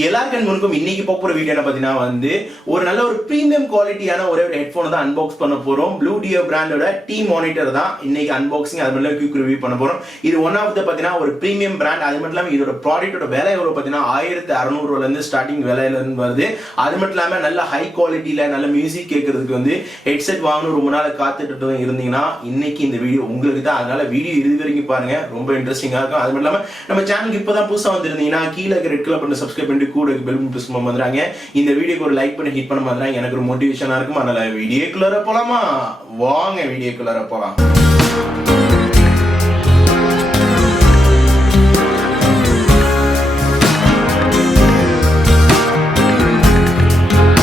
எல்லாருக்கும் இன்னைக்கு போற வீடியோ என்ன பாத்தீங்கன்னா ஒரு நல்ல ஒரு பிரீமியம் குவாலிட்டியான ஒரு ஹெட்போன் தான் அன்பாக்ஸ் பண்ண போறோம். Bluedio பிராண்டோட T Monitor தான் இன்னைக்கு அன்பாக்சிங் அது மட்டும் குயிக் ரிவ்யூ பண்ண போறோம். இது ஒன் ஆஃப் த பாத்தீங்கன்னா ஒரு பிரீமியம் பிராண்ட். அது மட்டும் இல்லாம இதோட ப்ராடக்ட்டோட விலை எவ்வளவு பாத்தீங்கன்னா 1600 ரூபாயில இருந்து ஸ்டார்டிங் விலையில இருந்து வருது. அது மட்டும் இல்லாம நல்ல ஹை குவாலிட்டியில நல்ல மியூசிக் கேட்கறதுக்கு ஹெட்செட் வாங்கணும் ரொம்ப நாள் காத்துட்டு இருந்தீங்கன்னா இன்னைக்கு இந்த வீடியோ உங்களுக்கு தான். அதனால வீடியோ இது வரைக்கும் பாருங்க, ரொம்ப இன்ட்ரெஸ்டிங்கா இருக்கும். அது மட்டும் இல்லாம நம்ம சேனலுக்கு இப்பதான் புதுசா வந்திருந்தீங்கன்னா கீழே ரெட் கலர் பண்ணி சப்ஸ்கிரைப் பண்ணி கூட பெல் பட்டன் பண்றாங்க. இந்த வீடியோக்கு ஒரு லைக் பண்ணி ஹிட் பண்ண மாதிரி எனக்கு ஒரு மோட்டிவேஷனா இருக்கும். அதனால வீடியோக்குள்ள போலாமா? வாங்க வீடியோக்குள்ள போலாம்.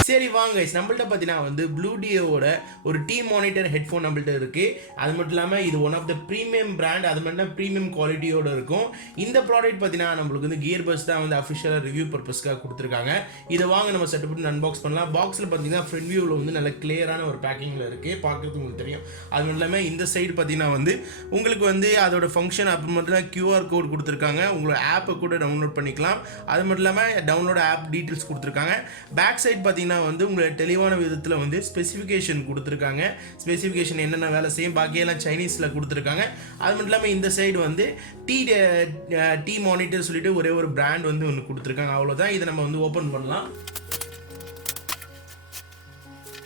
சரி வாங்க, நம்மள்ட்ட பார்த்தீங்கன்னா ப்ளூடியோட ஒரு T Monitor ஹெட்ஃபோன் நம்மள்ட்ட இருக்கு. அது மட்டும் இல்லாமல் இது one of the premium brand. அது மட்டும் ப்ரீமியம் குவாலிட்டியோட இருக்கும். இந்த ப்ராடக்ட் பார்த்தீங்கன்னா நம்மளுக்கு கியர் பஸ் தான் அஃபிஷியலாக ரிவ்யூ பர்பஸ்க்காக கொடுத்துருக்காங்க. இதை வாங்க நம்ம செட் பண்ணி அன்பாக்ஸ் பண்ணலாம். பாக்ஸில் பார்த்தீங்கன்னா ஃப்ரண்ட் வியூவில் நல்ல கிளியரான ஒரு பேக்கிங்கில் இருக்குது, பார்க்கறதுக்கு உங்களுக்கு தெரியும். அது மட்டும் இல்லாமல் இந்த சைடு பார்த்தீங்கன்னா உங்களுக்கு அதோட ஃபங்க்ஷன் அப்போ மட்டும் தான் QR கோட் கொடுத்துருக்காங்க. உங்களோட ஆப்பை கூட டவுன்லோட் பண்ணிக்கலாம். அது மட்டும் இல்லாமல் டவுன்லோட் ஆப் டீட்டெயில்ஸ் கொடுத்துருக்காங்க. பேக் சைடு பார்த்தீங்கன்னா உங்களை தெளிவான விதத்தில் ஸ்பெசிஃபிகேஷன் கொடுத்துருக்காங்க. ஸ்பெசிஃபிகேஷன் என்னென்ன வேலை செய்யும் பாக்கியெல்லாம் சைனீஸில் கொடுத்துருக்காங்க. அது மட்டும் இல்லாமல் இந்த சைடு டி மானிட்டர் சொல்லிட்டு ஒரே ஒரு பிராண்ட் ஒன்று கொடுத்துருக்காங்க. அவ்வளோதான். இதை நம்ம ஓப்பன் பண்ணலாம்.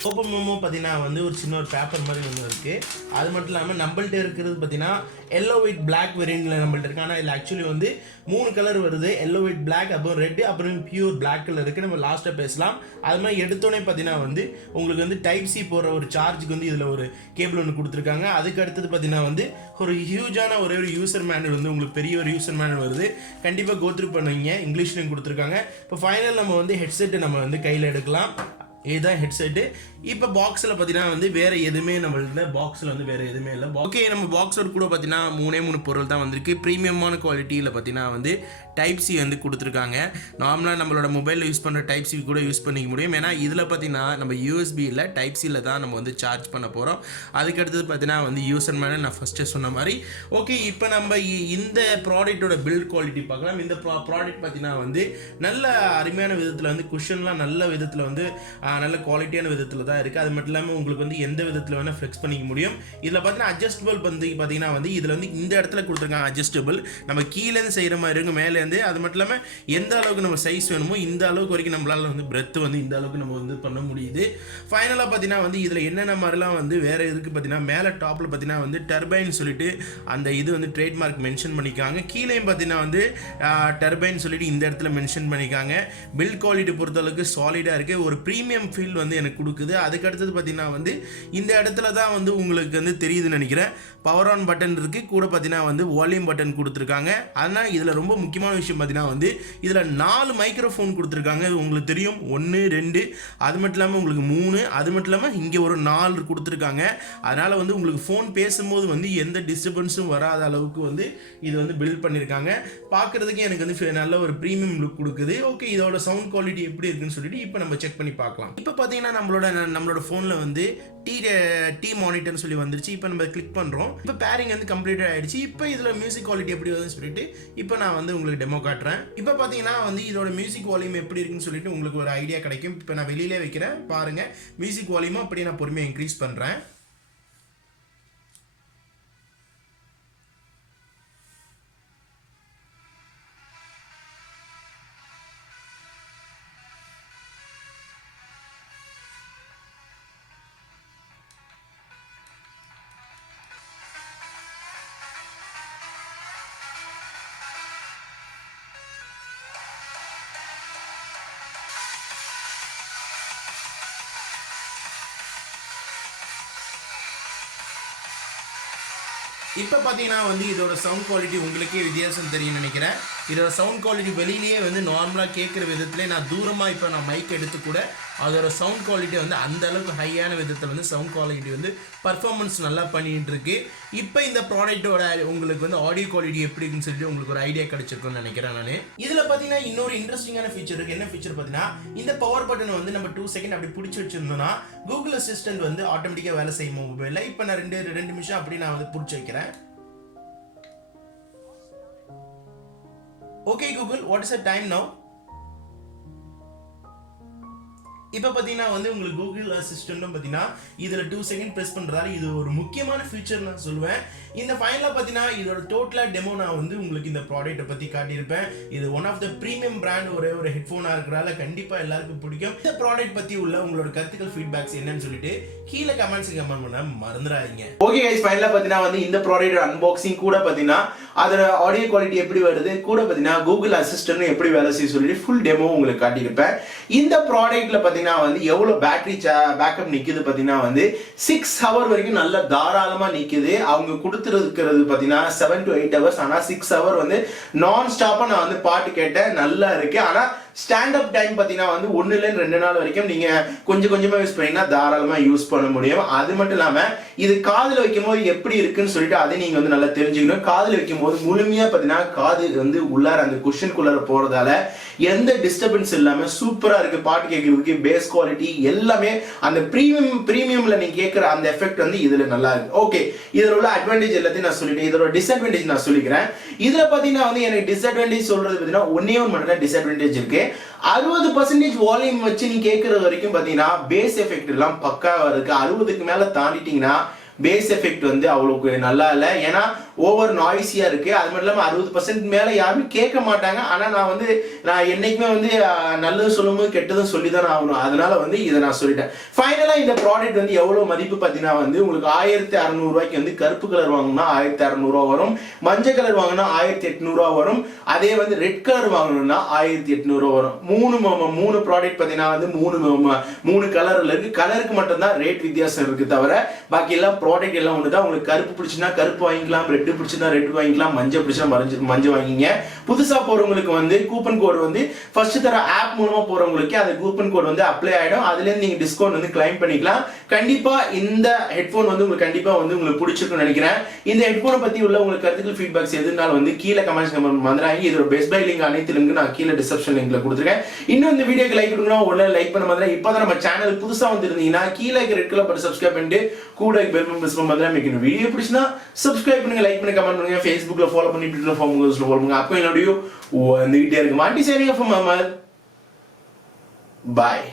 ஓப்பன் பண்ணும்போது பார்த்தீங்கன்னா ஒரு சின்ன ஒரு பேப்பர் மாதிரி ஒன்று இருக்குது. அது மட்டும் இல்லாமல் நம்மள்ட்ட இருக்கிறது பார்த்தீங்கன்னா எல்லோ ஒயிட் பிளாக் வேரியண்ட்டில் நம்மள்ட்ட இருக்குது. ஆனால் இதில் ஆக்சுவலி 3 கலர் வருது. எல்லோ ஒயிட் பிளாக், அப்புறம் ரெட், அப்புறம் பியூர் பிளாக் கலர் இருக்குது. நம்ம லாஸ்ட்டாக பேசலாம். அது மாதிரி எடுத்தோடனே பார்த்தீங்கன்னா உங்களுக்கு டைப் சி போகிற ஒரு சார்ஜுக்கு இதில் ஒரு கேபிள் ஒன்று கொடுத்துருக்காங்க. அதுக்கு அடுத்தது பார்த்தீங்கன்னா ஒரு ஹியூஜான ஒரே ஒரு யூசர் மேனுவல் உங்களுக்கு பெரிய ஒரு யூசர் மேனுவல் வருது. கண்டிப்பாக கோத்ரூ பண்ணுவீங்க. இங்கிலீஷ்லையும் கொடுத்துருக்காங்க. இப்போ ஃபைனல் நம்ம ஹெட்செட்டை நம்ம கையில் எடுக்கலாம். இதுதான் ஹெட்செட்டு. இப்போ பாக்ஸில் பார்த்தீங்கன்னா வேறு எதுவுமே நம்மள்ட்ட பாக்ஸில் வேறு எதுவுமே இல்லை. ஓகே, நம்ம பாக்ஸோட கூட பார்த்தீங்கன்னா 3 பொருள் தான் வந்திருக்கு. ப்ரீமியமான குவாலிட்டியில் பார்த்தீங்கன்னா டைப் சி கொடுத்துருக்காங்க. நார்மலாக நம்மளோட மொபைலில் யூஸ் பண்ணுற டைப் சி கூட யூஸ் பண்ணிக்க முடியும். ஏன்னா இதில் பார்த்தீங்கன்னா நம்ம யூஎஸ்பி இல்லை, டைப் சியில் தான் நம்ம சார்ஜ் பண்ண போகிறோம். அதுக்கடுத்தது பார்த்தீங்கன்னா யூசர் மேனுவல் நான் ஃபஸ்ட்டு சொன்ன மாதிரி. ஓகே, இப்போ நம்ம இந்த ப்ராடக்ட்டோட பில்ட் குவாலிட்டி பார்க்கலாம். இந்த ப்ராடக்ட் பார்த்தீங்கன்னா நல்ல அருமையான விதத்தில் குஷன்லாம் நல்ல விதத்தில் நல்ல குவாலிட்டியான விதத்தில் தான் இருக்குது. அது மட்டும் இல்லாமல் உங்களுக்கு எந்த விதத்தில் வேணால் ஃப்ளெக்ஸ் பண்ணிக்க முடியும். இதில் பார்த்தீங்கன்னா அட்ஜஸ்டபிள் பார்த்தீங்கன்னா இதில் இந்த இடத்துல கொடுத்துருக்காங்க அட்ஜஸ்டபிள். நம்ம கீழேருந்து செய்கிற மாதிரி இருக்கும், மேலேருந்து. அது மட்டும் இல்லாமல் எந்த அளவுக்கு நம்ம சைஸ் வேணுமோ இந்த அளவுக்கு வரைக்கும் நம்மளால் பிரெத் இந்த அளவுக்கு நம்ம பண்ண முடியுது. ஃபைனலாக பார்த்தீங்கன்னா இதில் என்னென்ன மாதிரிலாம் வேறு இருக்குது பார்த்தீங்கன்னா மேலே டாப்பில் பார்த்தீங்கன்னா டர்பைன் சொல்லிட்டு அந்த இது ட்ரேட்மார்க் மென்ஷன் பண்ணிக்காங்க. கீழேயும் பார்த்தீங்கன்னா டர்பைன் சொல்லிட்டு இந்த இடத்துல மென்ஷன் பண்ணிக்காங்க. பில்ட் குவாலிட்டி பொறுத்தளவுக்கு சாலிடாக இருக்குது. ஒரு ப்ரீமியம் ஃபீல் எனக்கு கொடுக்குது. அதுக்கு அடுத்தது பார்த்தீங்கன்னா இந்த இடத்துல தான் உங்களுக்கு தெரியுதுன்னு நினைக்கிறேன். பவர் ஆன் பட்டன் இருக்குது, கூட பார்த்தீங்கன்னா வால்யூம் பட்டன் கொடுத்துருக்காங்க. அதனால் இதில் ரொம்ப முக்கியமான விஷயம் பார்த்தீங்கன்னா இதில் 4 மைக்ரோஃபோன் கொடுத்துருக்காங்க. இது உங்களுக்கு தெரியும், 1 2, அது மட்டும் இல்லாமல் உங்களுக்கு 3, அது மட்டும் இல்லாமல் இங்கே ஒரு 4 கொடுத்துருக்காங்க. அதனால் உங்களுக்கு ஃபோன் பேசும்போது எந்த டிஸ்டர்பன்ஸும் வராத அளவுக்கு இது பில்ட் பண்ணியிருக்காங்க. பார்க்குறதுக்கு எனக்கு நல்ல ஒரு ப்ரீமியம் லுக் கொடுக்குது. ஓகே, இதோட சவுண்ட் குவாலிட்டி எப்படி இருக்குன்னு சொல்லிட்டு இப்போ நம்ம செக் பண்ணி பார்க்கலாம். இப்போ பார்த்தீங்கன்னா நம்மளோட ஃபோனில் டி மானிட்டர்னு சொல்லி வந்துருச்சு. இப்போ நம்ம கிளிக் பண்ணுறோம். இப்போ பேரிங் கம்ப்ளீட் ஆகிடுச்சு. இப்போ இதில் மியூசிக் குவாலிட்டி எப்படி வருதுன்னு சொல்லிட்டு இப்போ நான் உங்களுக்கு டெமோ காட்டுறேன். இப்போ பார்த்தீங்கன்னா இதோட மியூசிக் வால்யூம் எப்படி இருக்குன்னு சொல்லிட்டு உங்களுக்கு ஒரு ஐடியா கிடைக்கும். இப்போ நான் வெளியிலே வைக்கிறேன் பாருங்கள். மியூசிக் வால்யூமும் அப்படியே நான் பொறுமையாக இன்க்ரீஸ் பண்ணுறேன். இப்போ பார்த்தீங்கன்னா இதோட சவுண்ட் குவாலிட்டி உங்களுக்கே வித்தியாசம் தெரியும் நினைக்கிறேன். இதோட சவுண்ட் குவாலிட்டி வெளியிலேயே நார்மலாக கேட்குற விதத்தில் நான் தூரமாக இப்போ நான் மைக் எடுத்து கூட அதோட சவுண்ட் குவாலிட்டி அந்த அளவுக்கு ஹையான விதத்தில் சவுண்ட் குவாலிட்டி பர்ஃபார்மன்ஸ் நல்லா பண்ணிட்டு இருக்கு. இப்போ இந்த ப்ராடக்ட்டோட உங்களுக்கு ஆடியோ குவாலிட்டி எப்படி இருக்குன்னு சொல்லிட்டு உங்களுக்கு ஒரு ஐடியா கிடைச்சிருக்குன்னு நினைக்கிறேன் நான். இதில் பார்த்தீங்கன்னா இன்னொரு இன்ட்ரெஸ்டிங்கான ஃபீச்சர் இருக்குது. என்ன ஃபீச்சர் பார்த்தீங்கன்னா இந்த பவர் பட்டனை நம்ம 2 செகண்ட் அப்படி பிடிச்சி வச்சிருந்தோம்னா கூகுள் அசிஸ்டன்ட் ஆட்டோமேட்டிக்காக வேலை செய்யும் மொபைலில். இப்போ நான் 2 நிமிஷம் அப்படி நான் பிடிச்சி வைக்கிறேன். Okay Google, what is the time now? இப்போ பார்த்தீங்கன்னா வந்து உங்களுக்கு கூகுள் அசிஸ்டன்ட்டும் பார்த்தீங்கன்னா இதில் 2 செகண்ட் ப்ரெஸ் பண்ணுறதால இது ஒரு முக்கியமான ஃபீச்சர் நான் சொல்லுவேன். இந்த ஃபைனலாக பார்த்தீங்கன்னா இதோட டோட்டலாக டெமோ நான் வந்து உங்களுக்கு இந்த ப்ராடக்ட்டை பற்றி காட்டியிருப்பேன். இது one of the premium brand ஒரே ஒரு ஹெட்ஃபோனாக இருக்கிறதால கண்டிப்பாக எல்லாருக்கும் பிடிக்கும். இந்த ப்ராடக்ட் பற்றி உள்ள உங்களோட கருத்துக்கள் ஃபீட்பேக்ஸ் என்னன்னு சொல்லிட்டு கீழே கமெண்ட்ஸ் கமெண்ட் பண்ண மறந்துடாதீங்க. ஓகே கைஸ், ஃபைனலாக பார்த்தீங்கன்னா வந்து இந்த ப்ராடக்ட் அன்பாக்சிங் கூட பார்த்தீங்கன்னா அதோட ஆடியோ குவாலிட்டி எப்படி வருது, கூட பார்த்தீங்கன்னா கூகுள் அசிஸ்டன்ட் எப்படி வேலை செய்ய சொல்லிட்டு ஃபுல் டெமோ உங்களுக்கு காட்டியிருப்பேன். இந்த ப்ராடக்ட்ல பார்த்தீங்கன்னா வந்து எவ்வளவு பேட்டரி பேக்கப் நிக்குது பார்த்தீங்கன்னா வந்து 6 ஹவர் வரைக்கும் நல்ல தாராளமா நிக்குது. அவங்க கொடுத்துருக்கிறது பார்த்தீங்கன்னா 7 to 8 ஹவர்ஸ். ஆனால் 6 ஹவர் வந்து நான் ஸ்டாப்பா நான் வந்து பாட்டு கேட்டேன், நல்லா இருக்கு. ஆனால் ஸ்டாண்ட் அப் டைம் பார்த்தீங்கன்னா வந்து 1-2 நாள் வரைக்கும் நீங்க கொஞ்சம் கொஞ்சமா யூஸ் பண்ணீங்கன்னா தாராளமா யூஸ் பண்ண முடியும். அது மட்டும் இல்லாம இது காதுல வைக்கும் போது எப்படி இருக்குன்னு சொல்லிட்டு அதை நீங்க வந்து நல்லா தெரிஞ்சுக்கணும். காதுல வைக்கும் போது முழுமையா பார்த்தீங்கன்னா காது வந்து உள்ளார அந்த குஷனுக்குள்ளார போறதால எந்த டிஸ்டர்பன்ஸ் இல்லாம சூப்பரா இருக்கு. பாட்டு கேட்கறதுக்கு பேஸ் குவாலிட்டி எல்லாமே அந்த பிரீமியம்ல நீங்க கேட்கிற அந்த எஃபெக்ட் வந்து இதுல நல்லா இருக்கு. ஓகே, இதுல உள்ள அட்வான்டேஜ் எல்லாத்தையும் நான் சொல்லிட்டேன். இதோட டிஸ்அட்வான்டேஜ் நான் சொல்லிக்கிறேன். இதுல பாத்தீங்கன்னா வந்து எனக்கு டிஸ்அட்வான்டேஜ் சொல்றது பாத்தீங்கன்னா ஒன்னே ஒன்று மட்டும் தான் டிஸ்அட்வான்டேஜ் இருக்கு. 60% வால்யூம் வச்சு நீ கேட்கறது வரைக்கும் பாத்தீங்கன்னா பேஸ் எஃபெக்ட் எல்லாம் பக்காவா இருக்கு. 60க்கு மேல தாண்டிட்டீங்கன்னா பேஸ் எஃபெக்ட் வந்து அவ்வளவுக்கு நல்லா இல்லை. ஏன்னா ஓவர் நாய்ஸியா இருக்கு. அது மட்டும் இல்லாமல் 60% மேல யாருமே கேட்க மாட்டாங்க. ஆனா நான் என்னைக்குமே வந்து நல்லது சொல்லும்போது கெட்டதும் சொல்லிதான் ஆகணும். அதனால வந்து இதை நான் சொல்லிட்டேன். ஃபைனலா இந்த ப்ராடக்ட் வந்து எவ்வளவு மதிப்பு பார்த்தீங்கன்னா வந்து உங்களுக்கு 1600 ரூபாய்க்கு வந்து கருப்பு கலர் வாங்கினா 1600 ரூபா வரும், மஞ்சள் கலர் வாங்கினா 1800 ரூபா வரும், அதே வந்து ரெட் கலர் வாங்கணும்னா 1800 ரூபா வரும். மூணு ப்ராடக்ட் பார்த்தீங்கன்னா வந்து மூணு கலர்ல இருக்கு. கலருக்கு மட்டும்தான் ரேட் வித்தியாசம் இருக்கு, தவிர பாக்கி எல்லாம் ப்ராடக்ட் எல்லாம் ஒண்ணுதான். உங்களுக்கு கருப்பு பிடிச்சுன்னா கருப்பு வாங்கிக்கலாம், ரெட் பிடிச்சா ரெட் வாங்கிக்கலாம், மஞ்சள் பிடிச்சா மஞ்சள் வாங்கிங்க. புதுசா போறவங்களுக்கு வந்து கூப்பன் கோட் வந்து ஃபர்ஸ்ட் தர ஆப் மூலமா போறவங்களுக்கு அந்த கூப்பன் கோட் வந்து அப்ளை ஆயிடும். அதுல இருந்து நீங்க டிஸ்கவுண்ட் வந்து கிளைம் பண்ணிக்கலாம். கண்டிப்பா இந்த ஹெட்போன் வந்து உங்களுக்கு கண்டிப்பா வந்து உங்களுக்கு பிடிச்சிருக்கும்னு நினைக்கிறேன். இந்த ஹெட்போனை பத்தி உள்ள உங்களுக்கு கருத்துக்கள் ஃபீட்பேக்ஸ் எதுனாலும் வந்து கீழே கமெண்ட்ஸ் மறந்துடாதீங்க. இதோட பெஸ்ட் பை லிங்க் அனைத்து லிங்க் நான் கீழே டிஸ்கிரிப்ஷன் லிங்க்ல கொடுத்துருக்கேன். இன்னும் இந்த வீடியோக்கு லைக் கொடுங்க, உடனே லைக் பண்ண மாதிரி. இப்பதான் நம்ம சேனல் புதுசா வந்துருந்தீங்கன்னா கீழே ரெட் கலர் பட்டன் சப்ஸ்கிரைப் பண்ணிட்டு கூட பெல் பட்டன் பிரஸ் பண்ண மாதிரி வைக்கணும். வீடியோ பிடிச்சினா சப்ஸ்கிரைப் பண்ணுங்க, லைக் பண்ணுங்க, கமெண்ட் பண்ணுங்க, Facebookல ஃபாலோ பண்ணி, ட்விட்டர்ல ஃபாலோ பண்ணுங்க. அப்போ என்னோட வந்துகிட்டே இருக்கு. மாட்டி சரிங்க ஃப்ரம் அமர். பாய்.